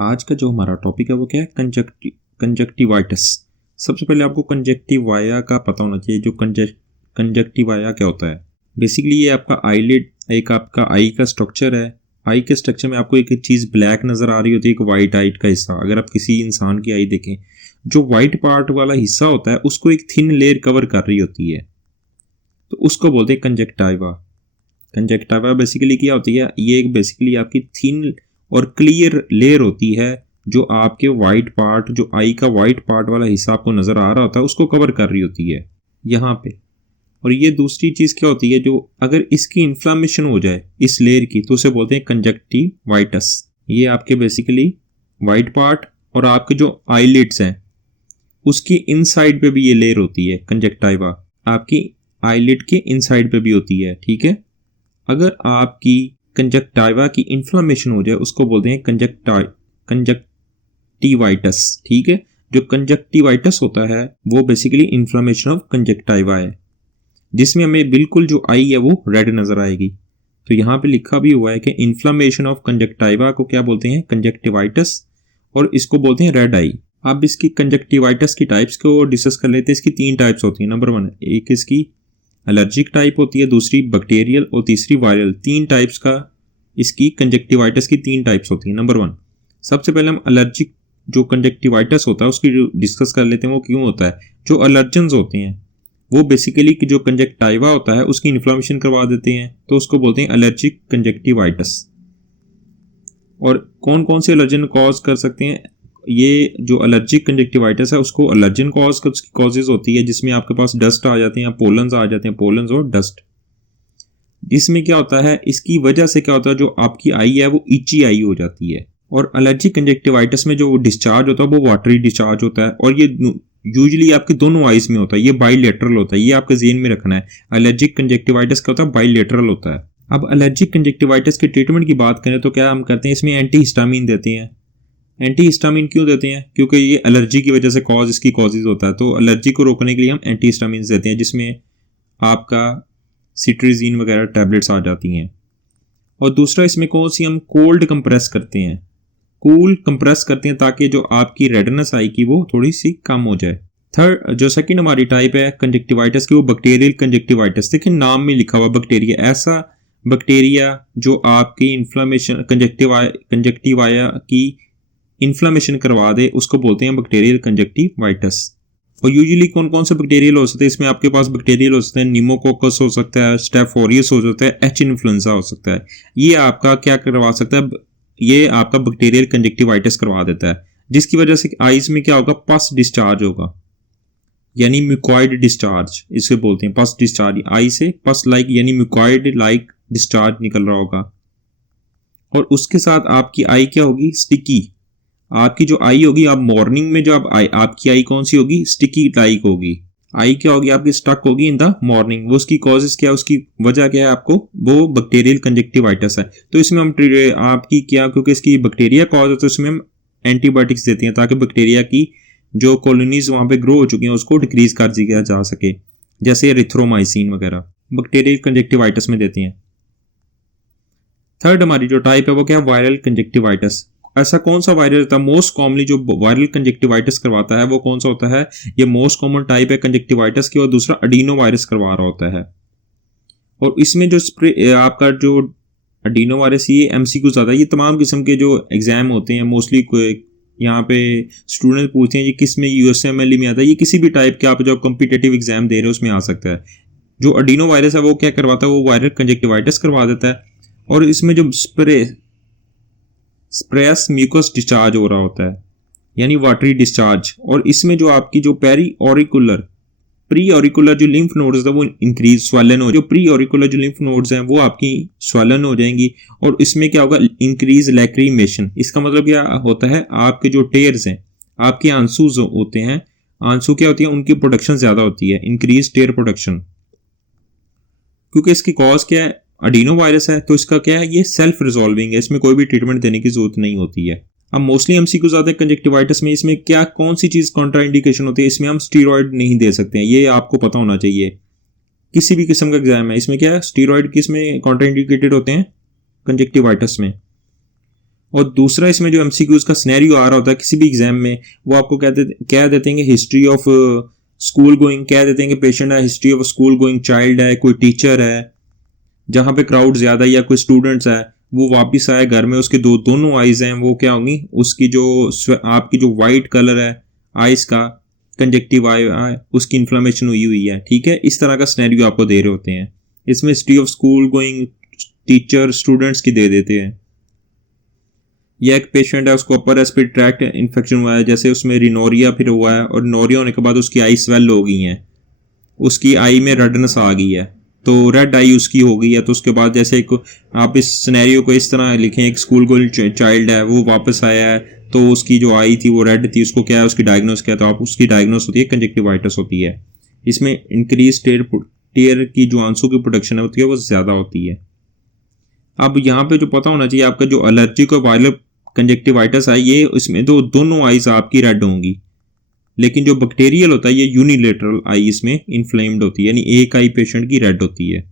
आज का जो हमारा टॉपिक है वो क्या है, कंजक्टिवाइटिस। सबसे पहले आपको कंजक्टिवाया का पता होना चाहिए। जो कंजक्टिवाया क्या होता है, बेसिकली ये आपका आईलिड, एक आपका आई का स्ट्रक्चर है। आई के स्ट्रक्चर में आपको एक चीज़ ब्लैक नज़र आ रही होती है, एक वाइट आइट का हिस्सा। अगर आप किसी इंसान की आई देखें, जो वाइट पार्ट वाला हिस्सा होता है उसको एक थिन लेयर कवर कर रही होती है, तो उसको बोलते हैं कंजक्टिवा। कंजक्टिवा बेसिकली क्या होती है, ये एक बेसिकली आपकी थिन और क्लियर लेयर होती है जो आपके वाइट पार्ट, जो आई का वाइट पार्ट वाला हिस्सा आपको नज़र आ रहा होता है, उसको कवर कर रही होती है यहाँ पे। और ये दूसरी चीज़ क्या होती है, जो अगर इसकी इन्फ्लामेशन हो जाए इस लेयर की, तो उसे बोलते हैं कंजक्टिवाइटिस। ये आपके बेसिकली वाइट पार्ट और आपके जो आईलिड्स हैं उसकी इनसाइड पे भी ये लेयर होती है। कंजक्टिवा आपकी आईलिड के इनसाइड पे भी होती है, ठीक है। अगर आपकी कंजक्टिवा की इन्फ्लामेशन हो जाए उसको बोलते हैं कंजक्टिवाइटिस, ठीक है। जो कंजक्टिवाइटिस होता है वो बेसिकली इन्फ्लामेशन ऑफ कंजक्टिवा है, जिसमें हमें बिल्कुल जो आई है वो रेड नजर आएगी। तो यहाँ पे लिखा भी हुआ है कि इन्फ्लामेशन ऑफ कंजक्टिवा को क्या बोलते हैं, कंजक्टिवाइटिस, और इसको बोलते हैं रेड आई। अब इसकी कंजक्टिवाइटिस की टाइप्स को डिस्कस कर लेते हैं। इसकी 3 टाइप्स होती हैं। नंबर 1, एक इसकी एलर्जिक टाइप होती है, दूसरी बैक्टीरियल और तीसरी वायरल। 3 टाइप्स का इसकी कंजक्टिवाइटिस की 3 टाइप्स होती हैं। नंबर 1, सबसे पहले हम एलर्जिक जो कंजक्टिवाइटिस होता है उसकी डिस्कस कर लेते हैं। वो क्यों होता है, जो एलर्जेंस होते हैं वो बेसिकली जो कंजक्टिवा होता है उसकी इन्फ्लामेशन करवा देते हैं, तो उसको बोलते हैं एलर्जिक कंजक्टिवाइटिस। और कौन कौन से एलर्जन कॉज कर सकते हैं, ये जो एलर्जिक कंजक्टिवाइटिस है उसको एलर्जन कॉजेज होती है, जिसमें आपके पास डस्ट आ जाते हैं, पोलन्स आ जाते हैं, पोलन्स और डस्ट। इसमें क्या होता है, इसकी वजह से क्या होता है, जो आपकी आई है वो इची आई हो जाती है। और एलर्जिक कंजक्टिवाइटिस में जो डिस्चार्ज होता है वो वाटरी डिस्चार्ज होता है, और ये यूजुअली आपके दोनों आईज में होता है। ये बाइलेटरल होता है, ये आपके ज़हन में रखना है। एलर्जिक कंजक्टिवाइटिस क्या होता है, बाइलेटरल होता है। अब एलर्जिक कंजक्टिवाइटिस के ट्रीटमेंट की बात करें तो क्या हम करते हैं, इसमें एंटीहिस्टामिन देते हैं। एंटीहिस्टामिन क्यों देते हैं, क्योंकि ये एलर्जी की वजह से इसकी कॉजेज होता है, तो एलर्जी को रोकने के लिए हम एंटीहिस्टामिन देते हैं, जिसमें आपका सिट्रीजिन वगैरह टैबलेट्स आ जाती हैं। और दूसरा, इसमें कौन सी हम कोल्ड कंप्रेस करते हैं, कूल कंप्रेस करते हैं, ताकि जो आपकी रेडनेस आई की वो थोड़ी सी कम हो जाए। थर्ड, जो सेकंड हमारी टाइप है कंजक्टिवाइटिस की, वो बैक्टीरियल कंजक्टिवाइटिस। देखिए नाम में लिखा हुआ बैक्टीरिया, ऐसा बैक्टीरिया जो आपकी इन्फ्लामेशन कंजक्टिवाया की इन्फ्लामेशन करवा दे, उसको बोलते हैं बैक्टीरियल कंजक्टिवाइटिस। और यूजुअली कौन कौन से बैक्टीरियल हो सकते हैं, इसमें आपके पास बैक्टीरियल हो सकते हैं, निमोकोकस हो सकता है, स्टेफ ऑरियस हो सकता है, एच इन्फ्लुएंजा हो सकता है। ये आपका क्या करवा सकता है, ये आपका बैक्टीरियल कंजक्टिवाइटिस करवा देता है, जिसकी वजह से आईज में क्या होगा, पस डिस्चार्ज होगा, यानी म्यूकॉइड डिस्चार्ज इसे बोलते हैं। पस डिस्चार्ज, आई से पस लाइक यानी म्यूकॉइड लाइक डिस्चार्ज निकल रहा होगा। और उसके साथ आपकी आई क्या होगी, स्टिकी। आपकी जो आई होगी, आप मॉर्निंग में जो आपकी आई कौन सी होगी, स्टिकी लाइक होगी। आई क्या होगी आपकी, स्टक होगी इन द मॉर्निंग। वो उसकी कॉजेज क्या है, उसकी वजह क्या है आपको, वो बैक्टीरियल कंजक्टिवाइटिस है। तो इसमें हम आपकी क्या, क्योंकि इसकी बैक्टीरिया कॉज है, तो इसमें हम एंटीबायोटिक्स देते हैं, ताकि बैक्टीरिया की जो कॉलोनीज वहाँ पे ग्रो हो चुकी हैं उसको डिक्रीज कर दिया जा सके, जैसे एरिथ्रोमाइसिन वगैरह बैक्टीरियल कंजक्टिवाइटिस में देते हैं। थर्ड हमारी जो टाइप है वो क्या है, वायरल कंजक्टिवाइटिस। ऐसा कौन सा वायरल था, मोस्ट कॉमनली जो वायरल कंजक्टिवाइटिस करवाता है वो कौन सा होता है, ये मोस्ट कॉमन टाइप है कंजक्टिवाइटिस की, और दूसरा एडिनो वायरस करवा रहा होता है। और इसमें जो आपका जो एडिनो वायरस, ये एमसीक्यू ज़्यादा, ये तमाम किस्म के जो एग्जाम होते हैं मोस्टली यहाँ पे स्टूडेंट पूछते हैं ये किस में, यूएसएमएल में आता है, ये किसी भी टाइप के आप जो कॉम्पिटेटिव एग्जाम दे रहे हो उसमें आ सकता है। जो एडिनो वायरस है वो क्या करवाता है, वो वायरल कंजक्टिवाइटिस करवा देता है। और इसमें जो स्प्रेस म्यूकस डिस्चार्ज हो रहा होता है, यानी वाटरी डिस्चार्ज। और इसमें जो आपकी जो प्री ऑरिकुलर जो लिम्फ नोड्स है वो इंक्रीज स्वेलन हो, जो प्री ऑरिकुलर जो लिम्फ नोड्स हैं वो आपकी स्वेलन हो जाएंगी। और इसमें क्या होगा, इंक्रीज लैक्रीमेशन। इसका मतलब क्या होता है, आपके जो टेयर्स हैं, आपके आंसू होते हैं, आंसू क्या होती है, उनकी प्रोडक्शन ज्यादा होती है, इंक्रीज टेयर प्रोडक्शन। क्योंकि इसकी कॉज क्या है, एडिनो वायरस है, तो इसका क्या है, ये सेल्फ रिजॉल्विंग है, इसमें कोई भी ट्रीटमेंट देने की जरूरत नहीं होती है। अब मोस्टली एमसीक्यू ज़्यादा कंजक्टिवाइटिस में, इसमें क्या कौन सी चीज़ कॉन्ट्राइंडिकेशन होती है, इसमें हम स्टीरॉयड नहीं दे सकते हैं, ये आपको पता होना चाहिए। किसी भी किस्म का एग्जाम है, इसमें क्या है, स्टीरॉयड किस में कॉन्ट्राइंडिकेटेड होते हैं, कंजक्टिवाइटिस में। और दूसरा इसमें जो एमसीक्यूज का सिनेरियो आ रहा होता है किसी भी एग्जाम में, वो आपको कह देते हैं कि हिस्ट्री ऑफ स्कूल गोइंग, कह देते हैं कि पेशेंट है, history of school going child है, कोई टीचर है जहाँ पे क्राउड ज्यादा या कोई स्टूडेंट्स है, वो वापस आए घर में, उसके दोनों आईज हैं वो क्या होंगी, उसकी जो आपकी जो वाइट कलर है आईज का, कंजक्टिव आई उसकी इन्फ्लेमेशन हुई है। ठीक है, इस तरह का सिनेरियो आपको दे रहे होते हैं। इसमें history of school going teacher students की दे देते हैं। यह एक पेशेंट है, उसको अपर रेस्पिरेटरी ट्रैक्ट इन्फेक्शन हुआ है, जैसे उसमें रिनोरिया फिर हुआ है, और रिनोरिया होने के बाद उसकी आई स्वेल हो गई है, उसकी आई में रेडनेस आ गई है, तो रेड आई उसकी हो गई है। तो उसके बाद जैसे आप इस सिनेरियो को इस तरह लिखें, एक स्कूल गोइंग चाइल्ड है, वो वापस आया है, तो उसकी जो आई थी वो रेड थी, उसको क्या है, उसकी डायग्नोस क्या है, तो आप उसकी डायग्नोस होती है कंजक्टिवाइटिस होती है। इसमें इंक्रीज टेयर की जो आंसू की प्रोडक्शन होती है वो ज़्यादा होती है। अब यहाँ पे जो पता होना चाहिए, आपका जो एलर्जिक और वायरल कंजक्टिवाइटिस है, ये इसमें तो दोनों आईज आपकी रेड होंगी, लेकिन जो बैक्टीरियल होता है ये यूनिलेटरल आई इसमें इन्फ्लेम्ड होती है, यानी एक आई पेशेंट की रेड होती है।